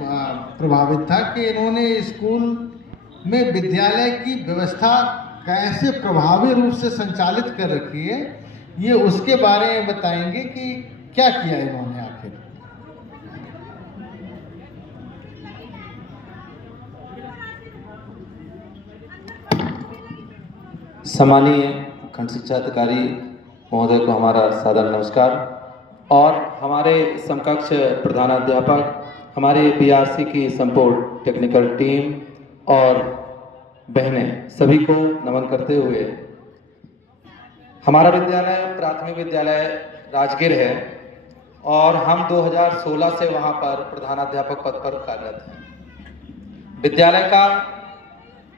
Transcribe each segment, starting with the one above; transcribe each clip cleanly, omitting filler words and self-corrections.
प्रभावित था कि इन्होंने स्कूल में विद्यालय की व्यवस्था कैसे प्रभावी रूप से संचालित कर रखी है, ये उसके बारे में बताएंगे कि क्या किया इन्होंने आखिर। सम्मानीय खंड शिक्षा अधिकारी महोदय को हमारा सादर नमस्कार और हमारे समकक्ष प्रधानाध्यापक, हमारे बीआरसी की संपूर्ण टेक्निकल टीम और बहनें सभी को नमन करते हुए, हमारा विद्यालय प्राथमिक विद्यालय राजगीर है और हम 2016 से वहाँ पर प्रधानाध्यापक पद पर कार्यरत हैं। विद्यालय का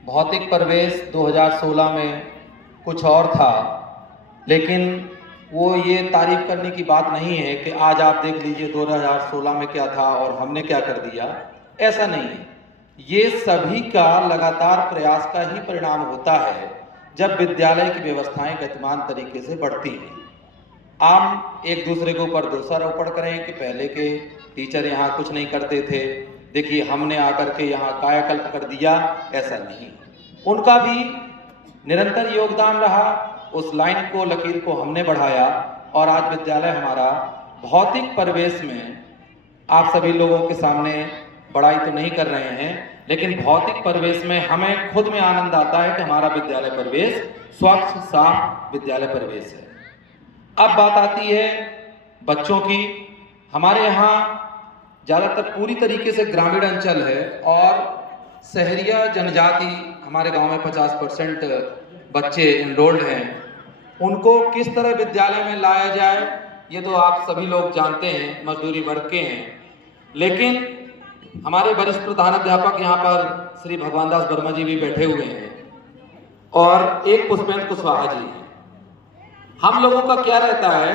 भौतिक परिवेश 2016 में कुछ और था, लेकिन वो ये तारीफ करने की बात नहीं है कि आज आप देख लीजिए 2016 में क्या था और हमने क्या कर दिया, ऐसा नहीं है। ये सभी का लगातार प्रयास का ही परिणाम होता है जब विद्यालय की व्यवस्थाएं गतिमान तरीके से बढ़ती हैं। हम एक दूसरे के ऊपर दोषारोपण करें कि पहले के टीचर यहाँ कुछ नहीं करते थे, देखिए हमने आकर के यहाँ कायाकल्प कर दिया, ऐसा नहीं। उनका भी निरंतर योगदान रहा, उस लाइन को, लकीर को हमने बढ़ाया और आज विद्यालय हमारा भौतिक परिवेश में, आप सभी लोगों के सामने बड़ाई तो नहीं कर रहे हैं, लेकिन भौतिक परिवेश में हमें खुद में आनंद आता है कि हमारा विद्यालय परिवेश स्वच्छ साफ विद्यालय परिवेश है। अब बात आती है बच्चों की। हमारे यहाँ ज़्यादातर पूरी तरीके से ग्रामीण अंचल है और शहरिया जनजाति, हमारे गांव में 50% बच्चे इनरोल्ड हैं। उनको किस तरह विद्यालय में लाया जाए ये तो आप सभी लोग जानते हैं, मजदूरी वर्ग के हैं। लेकिन हमारे वरिष्ठ प्रधानाध्यापक यहाँ पर श्री भगवान दास वर्मा जी भी बैठे हुए हैं और एक पुष्पेंद्र कुशवाहा जी हैं। हम लोगों का क्या रहता है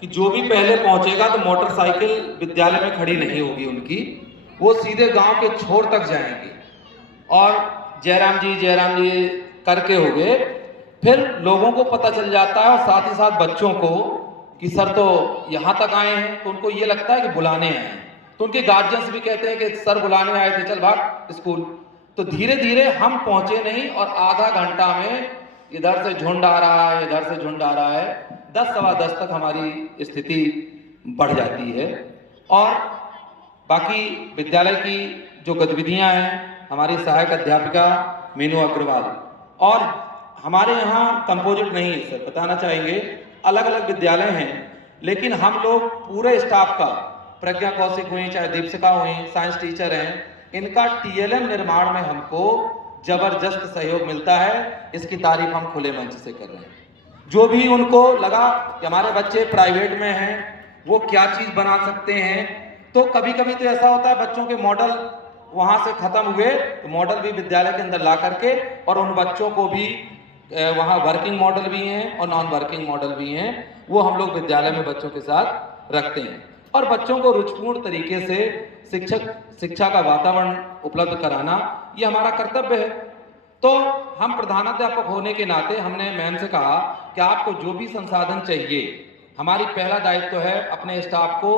कि जो भी पहले पहुंचेगा तो मोटरसाइकिल विद्यालय में खड़ी नहीं होगी उनकी, वो सीधे गांव के छोर तक जाएंगे और जयराम जी करके हो गए। फिर लोगों को पता चल जाता है और साथ ही साथ बच्चों को कि सर तो यहाँ तक आए हैं, तो उनको ये लगता है कि बुलाने आए हैं। तो उनके गार्जियंस भी कहते हैं कि सर बुलाने आए थे, चल भाग स्कूल। तो धीरे धीरे हम पहुंचे नहीं और आधा घंटा में इधर से झुंड आ रहा है, इधर से झुंड आ रहा है, 10 सवा 10 तक हमारी स्थिति बढ़ जाती है। और बाकी विद्यालय की जो गतिविधियां हैं, हमारी सहायक अध्यापिका मीनू अग्रवाल, और हमारे यहाँ कंपोजिट नहीं है सर, बताना चाहेंगे, अलग अलग विद्यालय हैं, लेकिन हम लोग पूरे स्टाफ का, प्रज्ञा कौशिक हुई, चाहे दीपशिका हुई, साइंस टीचर हैं, इनका टीएलएम निर्माण में हमको जबरदस्त सहयोग मिलता है। इसकी तारीफ हम खुले मंच से कर रहे हैं। जो भी उनको लगा कि हमारे बच्चे प्राइवेट में हैं, वो क्या चीज़ बना सकते हैं, तो कभी कभी तो ऐसा होता है बच्चों के मॉडल वहाँ से ख़त्म हुए तो मॉडल भी विद्यालय के अंदर ला करके, और उन बच्चों को भी वहाँ वर्किंग मॉडल भी हैं और नॉन वर्किंग मॉडल भी हैं, वो हम लोग विद्यालय में बच्चों के साथ रखते हैं। और बच्चों को रुचिपूर्ण तरीके से शिक्षा का वातावरण उपलब्ध कराना ये हमारा कर्तव्य है। तो हम प्रधानाध्यापक होने के नाते हमने मैम से कहा कि आपको जो भी संसाधन चाहिए, हमारी पहला दायित्व है अपने स्टाफ को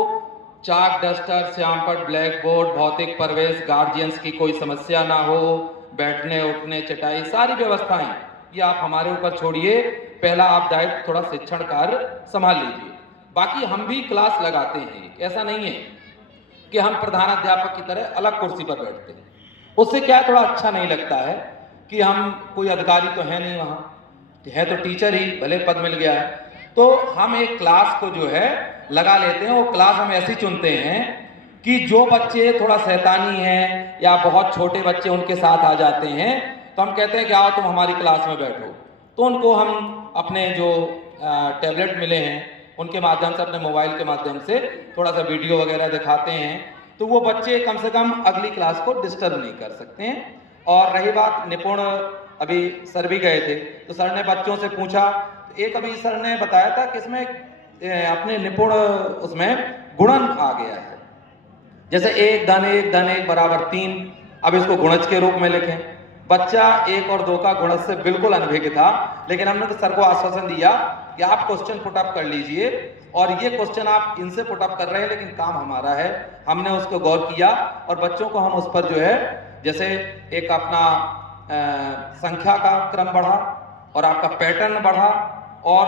चाक, डस्टर, श्यामपट, ब्लैक बोर्ड, भौतिक परिवेश, गार्जियंस की कोई समस्या ना हो, बैठने उठने चटाई, सारी व्यवस्थाएं ये आप हमारे ऊपर छोड़िए। पहला आप दायित्व थोड़ा शिक्षण कार्य संभाल लीजिए। बाकी हम भी क्लास लगाते हैं, ऐसा नहीं है कि हम प्रधानाध्यापक की तरह अलग कुर्सी पर बैठते हैं। उससे क्या थोड़ा अच्छा नहीं लगता है कि हम कोई अधिकारी तो है नहीं, वहाँ है तो टीचर ही, भले पद मिल गया है। तो हम एक क्लास को जो है लगा लेते हैं। वो क्लास हम ऐसी चुनते हैं कि जो बच्चे थोड़ा शैतानी हैं या बहुत छोटे बच्चे उनके साथ आ जाते हैं, तो हम कहते हैं कि आओ तुम हमारी क्लास में बैठो। तो उनको हम अपने जो टैबलेट मिले हैं उनके माध्यम से, अपने मोबाइल के माध्यम से थोड़ा सा वीडियो वगैरह दिखाते हैं, तो वो बच्चे कम से कम अगली क्लास को डिस्टर्ब नहीं कर सकते हैं। और रही बात निपुण, अभी सर भी गए थे तो सर ने बच्चों से पूछा, एक अभी सर ने बताया था कि इसमें अपने निपुण उसमें गुणन आ गया है, जैसे 1 धन 1 बराबर 3, अब इसको गुणज के रूप में लिखें। बच्चा 1 और 2 का गुणज से बिल्कुल अनभिज्ञ था, लेकिन हमने तो सर को आश्वासन दिया कि आप क्वेश्चन पुट अप कर लीजिए और ये क्वेश्चन आप इनसे पुट अप कर रहे हैं, लेकिन काम हमारा है। हमने उसको गौर किया और बच्चों को हम उस पर जो है, जैसे एक अपना संख्या का क्रम बढ़ा और आपका पैटर्न बढ़ा और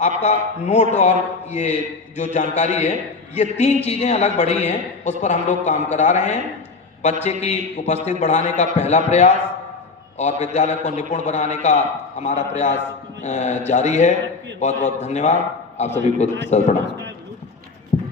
आपका नोट और ये जो जानकारी है, ये 3 चीजें अलग बढ़ी हैं, उस पर हम लोग काम करा रहे हैं। बच्चे की उपस्थिति बढ़ाने का पहला प्रयास और विद्यालय को निपुण बनाने का हमारा प्रयास जारी है। बहुत बहुत धन्यवाद, आप सभी को सर प्रणाम।